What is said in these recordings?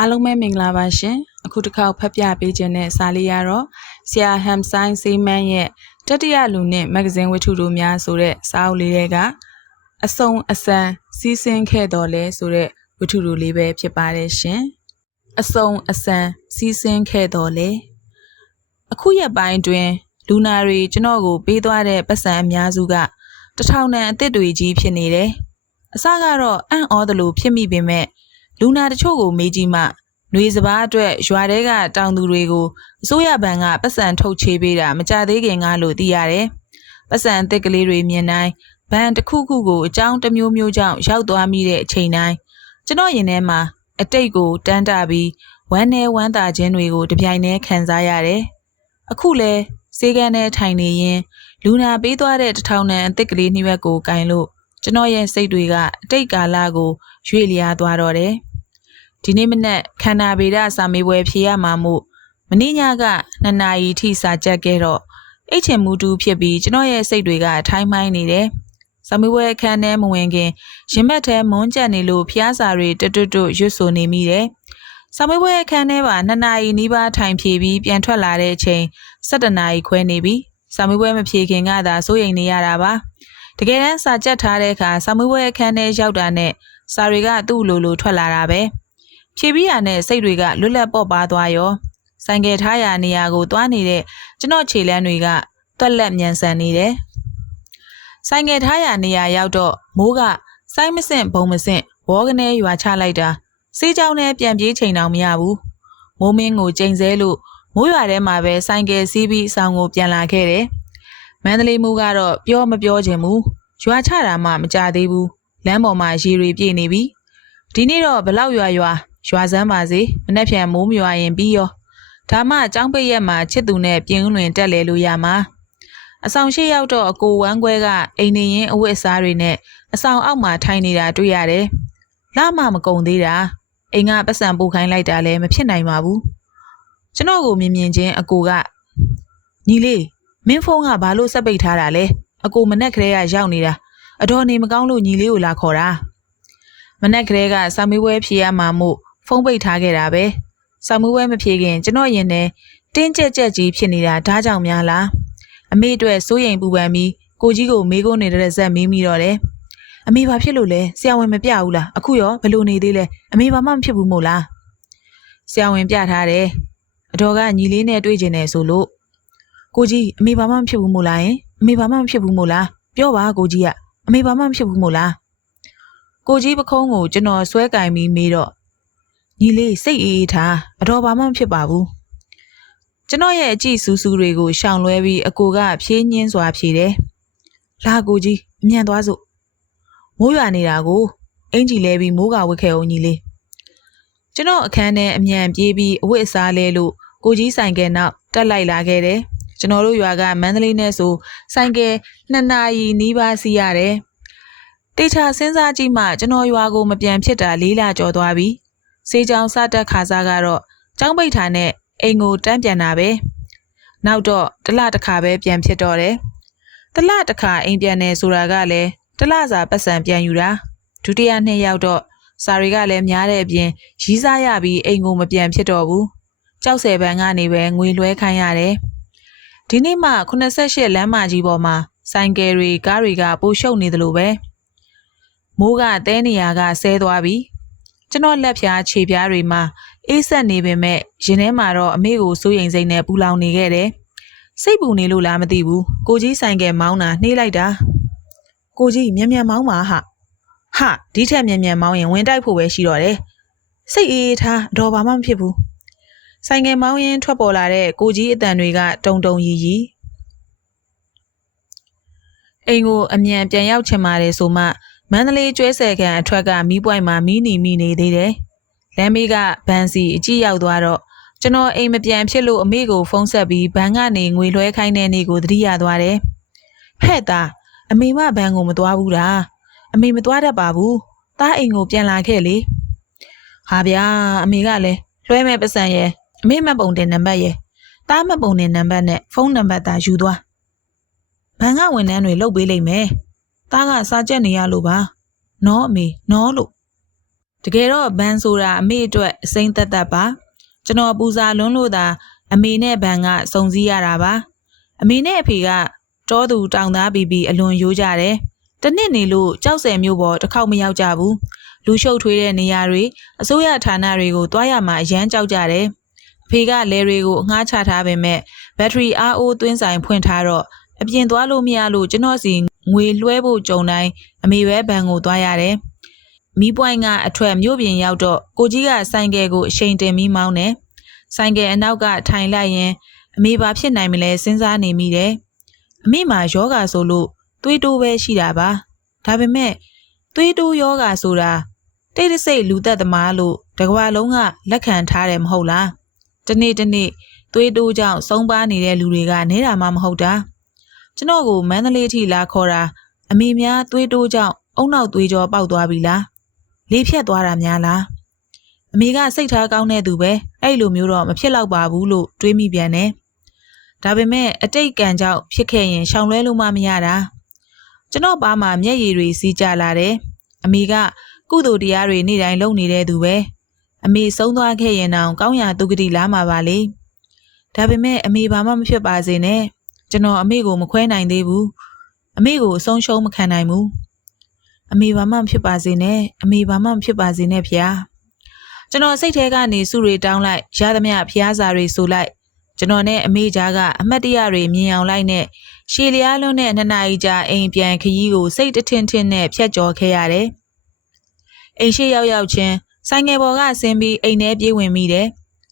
အားလုံးပဲမင်္ဂလာပါရှင်အခုတစ်ခေါက်ဖတ်ပြပေးခြင်းတဲ့စာလေးကတော့ဆရာဟမ်ဆိုင်စေးမန်းရဲ့တတိယလူနဲ့မဂ္ဂဇင်းဝတ္ထုတို့များဆိုတဲ့စာအုပ်လေးတွေကအစုံအစံစီးဆင်းခဲ့တော်လဲဆိုတဲ့ဝတ္ထုတို့လေးပဲဖြစ်ပါတယ်ရှင်အစုံအစံစီးဆင်းခဲ့တော်လဲအခုရက်ပိုင်းတွင် လူနာတွေကျွန်တော်ကိုပေးသွားတဲ့ပတ်စံအများစုကတထောင်တန်အစ်စ်တွေကြီးဖြစ်နေတယ်အစကတော့အံ့ဩသလိုဖြစ်မိပေမဲ့ လူနာတချို့ကိုမေးကြည့်မှຫນွေစပားအတွက်ရွာတဲကတောင်သူတွေကိုအစိုးရဘဏ်ကပတ်စံထုတ်ချေးပေးတာမကြသေးခင်ကလို့သိရတယ်။ပတ်စံအသစ်ကလေးတွေမြင်တိုင်းဘဏ်တစ်ခုခုကိုအကြောင်းတစ်မျိုးမျိုးကြောင့်ရောက်သွားမိတဲ့အချိန်တိုင်းကျွန်တော်ရင်ထဲမှာအတိတ်ကိုတန်းတပြီးဝမ်းနဲ့ဝမ်းသာခြင်းတွေကိုတပြိုင်တည်းခံစားရတယ်။အခုလဲစေကန်နဲ့ထိုင်နေရင်လူနာပေးသွားတဲ့တထောင်တန်အသစ်ကလေးနှိမက်ကိုကင်လို့ကျွန်တော်ရဲ့စိတ်တွေကအတိတ်ကာလကိုရွေ့လျားသွားတော့တယ်။ ဒီနေ့မနက်ခန္ဓာဗေဒစာမေးပွဲဖြေရမှာမို့မင်းညကနှစ်နာရီထိစာကြက်ခဲ့တော့အိတ်ချင်မူတူဖြစ်ပြီးကျွန်တော်ရဲ့စိတ်တွေကထိုင်းမိုင်းနေတယ်။စာမေးပွဲအခန်းထဲမဝင်ခင်ရင်ဘတ်ထဲမွန်းကြက်နေလို့ဖျားစာတွေတွတ်တွတ်တွတ်ရွတ်ဆိုနေမိတယ်။စာမေးပွဲအခန်းထဲမှာနှစ်နာရီနီးပါးထိုင်ဖြေပြီးပြန်ထွက်လာတဲ့အချိန်7နာရီခွဲနေပြီ။စာမေးပွဲမဖြေခင်ကသာစိုးရိမ်နေရတာပါ။တကယ်တမ်းစာကြက်ထားတဲ့အခါစာမေးပွဲအခန်းထဲရောက်တာနဲ့စာတွေကသူ့လိုလိုထွက်လာတာပဲ ဖြေပြီးရနဲ့စိတ်တွေကလွတ်လပ်ပေါ့ပါသွားရောဆိုင်ကယ်ထားရာနေရာကိုသွားနေတဲ့ကျွန်တော်ခြေလမ်းတွေကတွက်လက်မြန်ဆန်နေတယ်ဆိုင်ကယ်ထားရာနေရာရောက်တော့မိုးကစိုင်းမစင့်ဘုံမစင့်ဝေါကနေရွာချလိုက်တာစေးကြောင်းနဲ့ပြန်ပြေးချိန်တောင်မရဘူးမိုးမင်းကိုချိန်ဆဲလို့မိုးရွာထဲမှာပဲဆိုင်ကယ်စီးပြီးအဆောင်ကိုပြန်လာခဲ့တယ်မန္တလေးမူကတော့ပြောမပြောချင်ဘူးရွာချတာမှမကြသေးဘူးလမ်းပေါ်မှာရေတွေပြည့်နေပြီဒီနေ့တော့ဘလောက်ရွာရွာ ရွာစမ်းပါစေမနှက်ဖြန်မိုးမရွာရင်ပြီးရောဒါမှចောင်းပိတ်ရက်မှာချစ်သူနဲ့ပြင်းလွင်တက်လေလို့ရမှာအဆောင်ရှိရောက်တော့အကိုဝမ်းခွဲကအိမ်နေရင်အဝတ်အစားတွေနဲ့အဆောင်အောက်မှာထိုင်နေတာတွေ့ရတယ်လာမှမကုံသေးတာအိမ်ကပတ်စံပို့ခိုင်းလိုက်တာလည်းမဖြစ်နိုင်ပါဘူးကျွန်တော်ကိုမြင်မြင်ချင်းအကိုကညီလေးမင်းဖုန်းကဘာလို့ဆက်ပိတ်ထားတာလဲအကိုမနဲ့ကလေးကရောက်နေတာအတော်နေမကောင်းလို့ညီလေးကိုလာခေါ်တာမနက်ကလေးကစာမေးပွဲဖြေရမှာမို့ ဖုန်းပိတ်ထားခဲ့တာပဲစာမေးပွဲမဖြေခင်ကျွန်တော်ရင်ထဲတင်းကြက်ကြက်ကြီးဖြစ်နေတာဒါကြောင့်များလားအမေအတွက်စိုးရိမ်ပူပန်ပြီးကိုကြီးကိုမေးခွန်းနေတဲ့ဇက်မေးမိတော့တယ်အမေဘာဖြစ်လို့လဲဆရာဝန်မပြဘူးလားအခုရောဘလို့နေသေးလဲအမေဘာမှမဖြစ်ဘူးမို့လားဆရာဝန်ပြထားတယ်အတော်ကညီလေးနဲ့တွေ့ကျင်တယ်ဆိုလို့ကိုကြီးအမေဘာမှမဖြစ်ဘူးမို့လားယင်အမေဘာမှမဖြစ်ဘူးမို့လားပြောပါကိုကြီးကအမေဘာမှမဖြစ်ဘူးမို့လားကိုကြီးပခုံးကိုကျွန်တော်ဆွဲကင်ပြီးမေးတော့ ညီလေးစိတ်အေးအေးထားအတော်ဘာမှမဖြစ်ပါဘူးကျွန်တော်ရဲ့အကြည့်စူးစူးတွေကိုရှောင်လွဲပြီးအကိုကဖြင်းညင်းစွာဖြေတယ်လာကိုကြီးအမြန်သွားစို့မိုးရွာနေတာကိုအင်ကြီးလဲပြီးမိုးကဝစ်ခဲ့အောင်ညီလေးကျွန်တော်အခန်းထဲအမြန်ပြေးပြီးအဝတ်အစားလဲလို့ကိုကြီးဆိုင်ကယ်နောက်တက်လိုက်လာခဲ့တယ်ကျွန်တော်တို့ရွာကမန္တလေးနဲ့ဆိုဆိုင်ကယ်နှစ်နာရီနီးပါးစီးရတယ်တေချာစဉ်းစားကြည့်မှကျွန်တော်ရွာကိုမပြန်ဖြစ်တာလေးလကျော်သွားပြီ စေးချောင်းစတက်ခါစားကတော့ကျောင်းပိတ်ထာနဲ့အိမ်ကိုတန်းပြန်တာပဲနောက်တော့တလတစ်ခါပဲပြန်ဖြစ်တော့တယ်တလတစ်ခါအိမ်ပြန်နေဆိုတာကလည်းတလစာပတ်စံပြန်ယူတာဒုတိယနှစ်ရောက်တော့စာရီကလည်းများတဲ့အပြင်ရီးစားရပြီးအိမ်ကိုမပြန်ဖြစ်တော့ဘူးကြောက်ဆယ်ပန်းကနေပဲငွေလွှဲခိုင်းရတယ်ဒီနေ့မှ88လမ်းမကြီးပေါ်မှာဆိုင်ကယ်တွေကားတွေကပိုရှုပ်နေသလိုပဲမိုးကတဲနေရာကဆဲသွားပြီ ကျွန်တော်လက်ဖြားခြေပြားတွေမှာအေးဆက်နေပေမဲ့ရင်ထဲမှာတော့အမေကိုစိုးရိမ်စိတ်နဲ့ပူလောင်နေခဲ့တယ်စိတ်ပူနေလို့လားမသိဘူးကိုကြီးဆိုင်ကယ်မောင်းတာနှေးလိုက်တာကိုကြီးမြန်မြန်မောင်းပါဟာဟာဒီထက်မြန်မြန်မောင်းရင်ဝင်တိုက်ဖို့ပဲရှိတော့တယ်စိတ်အေးအေးထားအတော်ဘာမှမဖြစ်ဘူးဆိုင်ကယ်မောင်းရင်ထွက်ပေါ်လာတဲ့ကိုကြီးအတန်တွေကတုံတုံရီရီအိမ်ကိုအမြန်ပြန်ရောက်ချင်ပါတယ်ဆိုမှ မန္တလေးကျွဲဆယ်ခန့်အထွက်ကမီးပွိုင်မှာမီးနီမီနေသေးတယ်။လမ်းမေးကဘန်စီအကြည့်ရောက်သွားတော့ကျွန်တော်အိမ်မပြန်ဖြစ်လို့အမေကိုဖုန်းဆက်ပြီးဘန်ကနေငွေလွှဲခိုင်းတဲ့နေ့ကိုသတိရသွားတယ်။ဟဲ့သားအမေမဘန်ကိုမသွားဘူးလား။အမေမသွားတတ်ပါဘူး။သားအိမ်ကိုပြန်လာခဲ့လေ။ဟာဗျာအမေကလည်းလွှဲမဲ့ပတ်စံရဲ့အမေမပုံတင်နံပါတ်ရဲ့သားမပုံတင်နံပါတ်နဲ့ဖုန်းနံပါတ်သာယူသွား။ဘန်ကဝန်ထမ်းတွေလုတ်ပေးလိမ့်မယ်။ သားကစာကြက်နေရလို့ပါ။နော်အမေနော်လို့တကယ်တော့ဘန်ဆိုတာအမေအတွက်အစိမ့်သက်သက်ပါကျွန်တော်ပူစာလွန်းလို့သာအမေနဲ့ဘန်ကစုံစည်းရတာပါအမေနဲ့အဖေကတောသူတောင်သားပြီးပြီးအလွန်ရိုးကြတယ်တနစ်နေလို့ကြောက်စဲမျိုးပေါ်တစ်ခေါက်မရောက်ကြဘူးလူရှုပ်ထွေးတဲ့နေရာတွေအစိုးရဌာနတွေကိုတွားရမှာအရန်ကြောက်ကြတယ်အဖေကလဲတွေကိုအငှားချထားပေမဲ့ဘက်ထရီအားအိုးသွင်းဆိုင်ဖွင့်ထားတော့အပြင်သွားလို့မရလို့ကျွန်တော်စီ ငွေလွှဲဖို့ကြုံတိုင်းအမေပဲဘန်ကိုသွားရတယ်မီးပွိုင်းကအထွက်မြို့ပြင်ရောက်တော့ကိုကြီးကဆိုင်ကယ်ကိုအချိန်တင်ပြီးမောင်းတယ်ဆိုင်ကယ်အနောက်ကထိုင်လိုက်ရင်အမေဘာဖြစ်နိုင်မလဲစဉ်းစားနေမိတယ်အမေမှာယောဂါဆိုလို့သွေးတိုးပဲရှိတာပါဒါပေမဲ့သွေးတိုးယောဂါဆိုတာတိတ်တဆိတ်လူသက်သမားလို့တကဘာလုံးကလက်ခံထားတယ်မဟုတ်လားတနေ့တနေ့သွေးတိုးကြောင့်ဆုံးပါနေတဲ့လူတွေကနေတာမှမဟုတ်တာ ကျွန်တော်ကိုမန္တလေးထိလာခေါ်တာအမေများသွေးတိုးကြောင့်အုံနောက်သွေးကြောပေါက်သွားပြီလားလေဖြတ်သွားတာများလားအမေကစိတ်ထားကောင်းတဲ့သူပဲအဲ့လိုမျိုးတော့မဖြစ်တော့ပါဘူးလို့တွေးမိပြန်တယ်ဒါပေမဲ့အတိတ်ကံကြောင့်ဖြစ်ခဲ့ရင်ရှောင်လွဲလို့မှမရတာကျွန်တော်ပါမှာမျက်ရည်တွေစီးကြလာတယ်အမေကကုသိုလ်တရားတွေနေ့တိုင်းလုပ်နေတဲ့သူပဲအမေဆုံးသွားခဲ့ရင်တောင်ကောင်းရာသူဂတိလားမှာပါလေဒါပေမဲ့အမေဘာမှမဖြစ်ပါစေနဲ့ ကျွန်တော်အမေကိုမခွဲနိုင်သေးဘူးအမေကိုအဆုံးရှုံးမခံနိုင်ဘူးအမေဘာမှမဖြစ်ပါစေနဲ့အမေဘာမှမဖြစ်ပါစေနဲ့ဖျားကျွန်တော်စိတ်ထဲကနေစုတွေတောင်းလိုက်ရသမျှဖျားစာတွေဆိုလိုက်ကျွန်တော်နဲ့အမေကြားကအမတ်တရတွေမြင်အောင်လိုက်နဲ့ရှည်လျားလွန်းတဲ့နှစ်နာရီကြာအိမ်ပြန်ခရီးကိုစိတ်တထင်ထင်နဲ့ဖြတ်ကျော်ခဲ့ရတယ်အိမ်ရှိရောက်ရောက်ချင်းဆိုင်ငယ်ပေါ်ကဆင်းပြီးအိမ်ထဲပြေးဝင်မိတယ်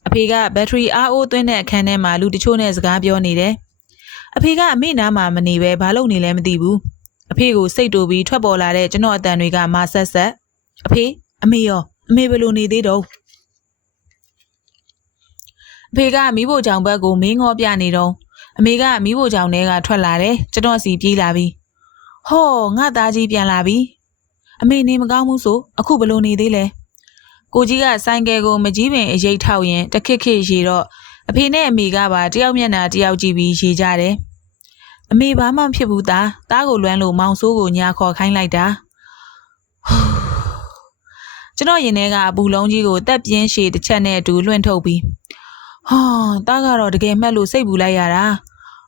အဖေကဘက်ထရီအားအိုးသွင်းတဲ့အခန်းထဲမှာလူတချို့နဲ့စကားပြောနေတယ် အဖေကအမေနားမှာမနေပဲဘာလုပ်နေလဲမသိဘူးအဖေကိုစိတ်တူပြီးထွက်ပေါ်လာတဲ့ကျွန်တော်အတန်တွေကမာဆက်ဆက်အဖေအမေရောအမေဘယ်လိုနေသေးတော့အဖေကမိဖို့ကြောင်ဘက်ကိုမင်းငေါပြနေတော့အမေကမိဖို့ကြောင်ထဲကထွက်လာတယ်ကျွန်တော်စီပြေးလာပြီဟောငါသားကြီးပြန်လာပြီအမေနေမကောင်းဘူးဆိုအခုဘယ်လိုနေသေးလဲကိုကြီးကဆိုင်ကယ်ကိုမကြီးပင်အရေးထောက်ရင်တခစ်ခစ်ရေတော့ အဖေနဲ့အမေကပါတယောက်မျက်နှာတယောက်ကြည့်ပြီးရေကြတယ်အမေဘာမှမဖြစ်ဘူးသားသားကိုလွမ်းလို့မောင်ဆိုးကိုညာခေါ်ခိုင်းလိုက်တာကျွန်တော်ရင်ထဲကအပူလုံးကြီးကိုတက်ပြင်းရှည်တစ်ချက်နဲ့အတူလွှင့်ထုတ်ပြီးဟာသားကတော့တကယ်မှတ်လို့စိတ်ပူလိုက်ရတာ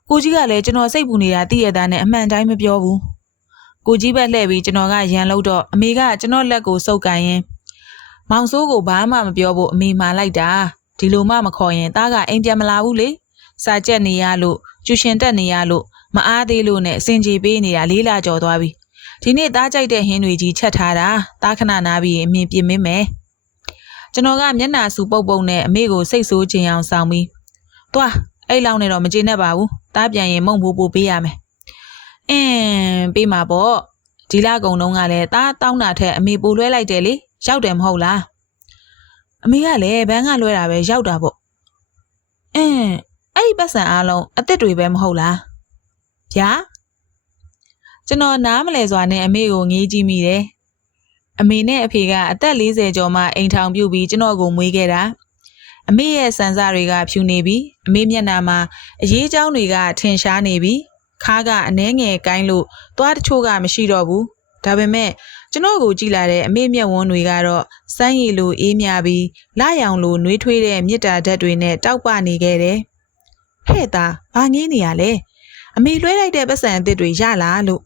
ကိုကြီးကလည်းကျွန်တော်စိတ်ပူနေတာသိရတာနဲ့အမှန်တိုင်းမပြောဘူးကိုကြီးဘက်လှည့်ပြီးကျွန်တော်ကရန်လို့တော့အမေကကျွန်တော်လက်ကိုစုပ်ကန်ရင်မောင်ဆိုးကိုဘာမှမပြောဖို့အမေမာလိုက်တာ ဒီလိုမှမခေါ်ရင်သားကအိမ်ပြန်မလာဘူးလေစာကြက်နေရလို့ကျူရှင်တက်နေရလို့မအားသေးလို့နဲ့အစင်ကြီးပေးနေတာလေးလာကြော်သွားပြီဒီနေ့သားကြိုက်တဲ့ဟင်းတွေကြီးချက်ထားတာသားခဏနားပြီးအမြင်ပြင်းမင်းမယ်ကျွန်တော်ကမျက်နှာစူပုတ်ပုတ်နဲ့အမေကိုစိတ်ဆိုးချင်အောင်ဆောင်ပြီးသွားအဲ့လောက်နဲ့တော့မကျေနပ်ပါဘူးသားပြန်ရင်မုံပိုးပိုးပေးရမယ်အင်းပေးမှာပေါ့ဒီလကုံတုံးကလည်းသားတောင်းတာထက်အမေပိုလွှဲလိုက်တယ်လေရောက်တယ်မဟုတ်လား အမေကလည်းဘန်းကလွှဲတာပဲရောက်တာပေါ့အင်းအဲ့ဒီပတ်စံအားလုံးအစ်စ်တွေပဲမဟုတ်လားဗျာကျွန်တော်နားမလဲစွာနဲ့အမေကိုငေးကြည့်မိတယ်အမေနဲ့အဖေကအသက်40ကျော်မှအိမ်ထောင်ပြုတ်ပြီးကျွန်တော်ကိုမွေးခဲ့တာအမေရဲ့စံစားတွေကဖြူနေပြီးအမေမျက်နှာမှာအရေးကြောင်းတွေကထင်ရှားနေပြီးခါးကအနှဲငယ်ကိုင်းလို့သွားတချို့ကမရှိတော့ဘူးဒါပေမဲ့ ကျွန်တော်ကိုကြည့်လာတဲ့အမေမျက်ဝန်းတွေကတော့စမ်းရည်လိုအေးမြပြီးလာရောင်လိုနှွေးထွေးတဲ့မြစ်တာဓာတ်တွေနဲ့တောက်ပနေခဲ့တယ်ဟဲ့သားဘာငင်းနေရလဲအမေလွှဲလိုက်တဲ့ပတ်စံအသစ်တွေရလားလို့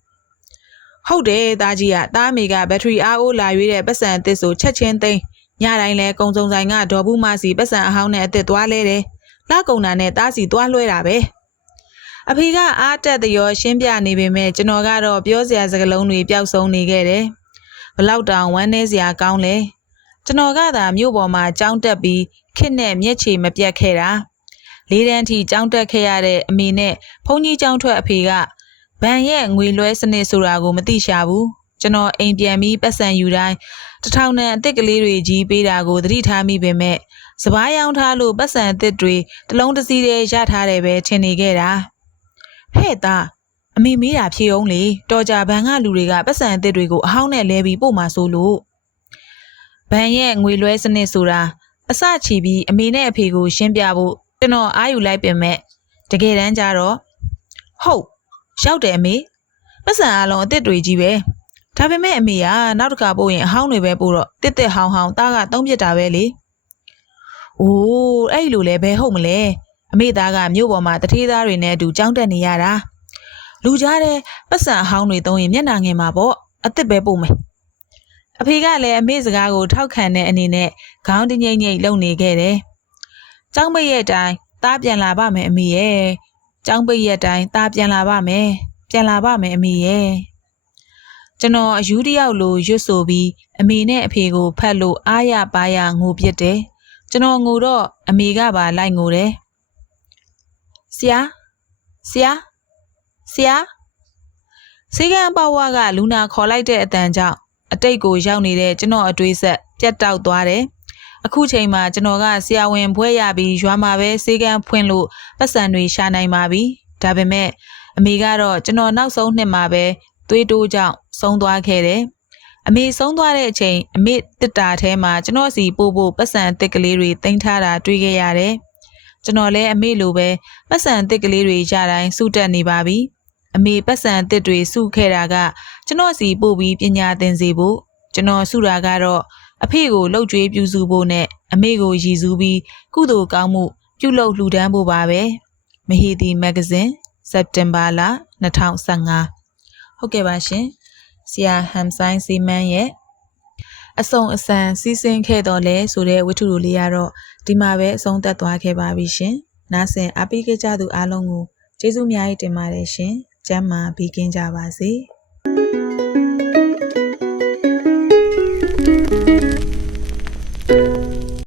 ဟုတ်တယ်သားကြီးကသားအမေကဘက်ထရီအားအိုးလာရွေးတဲ့ပတ်စံအသစ်ဆိုချက်ချင်းသိမ်းညတိုင်းလဲကုံစုံဆိုင်ကဒေါ်ဘူးမစီပတ်စံအဟောင်းနဲ့အသစ်သွားလဲတယ်လှကုံတာနဲ့သားစီသွားလွှဲတာပဲအဖေကအားတက်သရောရှင်းပြနေပေမဲ့ကျွန်တော်ကတော့ပြောစရာစကားလုံးတွေပျောက်ဆုံးနေခဲ့တယ် ဘလောက်တောင်ဝမ်းနည်းစရာကောင်းလဲကျွန်တော်ကသာမြို့ပေါ်မှာကြောင်းတက်ပြီးခစ်နဲ့မျက်ခြေမပြတ်ခဲ့တာလေးတန်းထိကြောင်းတက်ခဲ့ရတဲ့အမေနဲ့ဘုန်းကြီးကျောင်းထွက်အဖေကဗန်ရဲ့ငွေလွှဲစနစ်ဆိုတာကိုမသိရှာဘူးကျွန်တော်အိမ်ပြန်ပြီးပတ်စံယူတိုင်းတထောင်နဲ့အစ်စ်ကလေးတွေကြီးပေးတာကိုသတိထားမိပေမဲ့စပားရောင်းထားလို့ပတ်စံအစ်စ်တွေတစ်လုံးတစ်စီးတည်းရထားတယ်ပဲထင်နေခဲ့တာဟဲ့သား အမေမေးတာဖြေအောင်လေတော်ကြဘန်ကလူတွေကပတ်စံအစ်စ်တွေကိုအဟောင်းနဲ့လဲပြီးပို့มาဆိုလို့ဘန်ရဲ့ငွေလွှဲစနစ်ဆိုတာအစချီပြီးအမေနဲ့အဖေကိုရှင်းပြဖို့ကျွန်တော်အားယူလိုက်ပြင်မဲ့တကယ်တမ်းကျတော့ဟုတ်ရောက်တယ်အမေပတ်စံအလုံးအစ်စ်တွေကြီးပဲဒါပေမဲ့အမေကနောက်တစ်ခါပို့ရင်အဟောင်းတွေပဲပို့တော့တစ်တစ်ဟောင်းဟောင်းသားကသုံးပြစ်တာပဲလေ။အိုးအဲ့လိုလဲဘယ်ဟုတ်မလဲ။အမေသားကမြို့ပေါ်မှာတထေးသားတွေနဲ့အတူကြောင်းတက်နေရတာ။ လူကြားတဲ့ပတ်စံအဟောင်းတွေသုံးရင်မျက်နှာငင်မှာပေါ့အစ်စ်ပဲပို့မယ်။အဖေကလည်းအမေစကားကိုထောက်ခံတဲ့အနေနဲ့ခေါင်းတငိမ့်ငိမ့်လုံနေခဲ့တယ်။ကျောင်းပိတ်ရဲ့အတိုင်းသားပြန်လာပါမယ်အမေရဲ့။ကျောင်းပိတ်ရဲ့အတိုင်းသားပြန်လာပါမယ်။ပြန်လာပါမယ်အမေရဲ့။ကျွန်တော်အယူတယောက်လိုရွတ်ဆိုပြီးအမေနဲ့အဖေကိုဖတ်လို့အားရပါရငိုပြစ်တယ်ကျွန်တော်ငိုတော့အမေကပါလိုက်ငိုတယ်ဆရာဆရာ ဆရာစေကံအပေါ်ဝါကလူနာခေါ်လိုက်တဲ့အတန်ကြောင့်အတိတ်ကိုရောက်နေတဲ့ကျွန်တော်အတွေးဆက်ပြတ်တောက်သွားတယ်အခုချိန်မှာကျွန်တော်ကဆရာဝန်ဘွဲရပြီးရွာမှာပဲစေကံဖွင့်လို့ပတ်စံတွေရှာနိုင်ပါပြီဒါပေမဲ့အမေကတော့ကျွန်တော်နောက်ဆုံးနှစ်မှာပဲသွေးတိုးကြောင့်ဆုံးသွားခဲ့တယ်။အမေဆုံးသွားတဲ့အချိန်အမေတစ်တာထဲမှာကျွန်တော်စီပို့ဖို့ပတ်စံအသစ်ကလေးတွေတင်ထားတာတွေ့ခဲ့ရတယ်။ကျွန်တော်လည်းအမေလိုပဲပတ်စံအသစ်ကလေးတွေရတိုင်းစုတက်နေပါပြီ။ အမေပတ်စံအသစ်တွေစုခဲ့တာက ကျွန်တော်စီပို့ပြီးပညာသင်စေဖို့ကျွန်တော်စုတာကတော့အဖေကိုလှုပ်ကြွေးပြူစုဖို့နဲ့အမေကိုရည်စူးပြီးကုသိုလ်ကောင်းမှုပြုလုပ်လှူဒန်းဖို့ပါပဲ။မဟီဒီမဂ္ဂဇင်းစက်တင်ဘာလ2015ဟုတ်ကဲ့ပါရှင်ဆရာဟမ်ဆိုင်စီမန်ရဲ့အစုံအစံစီးဆင်းခဲ့တော်လဲဆိုတဲ့ဝတ္ထုတို့လေးကတော့ဒီမှာပဲအဆုံးသတ်သွားခဲ့ပါပြီရှင်နားဆင်အားပေးခဲ့ကြသူအားလုံးကိုကျေးဇူးအများကြီးတင်ပါတယ်ရှင် ကျမ်းမာပြီးကင်းကြပါစေ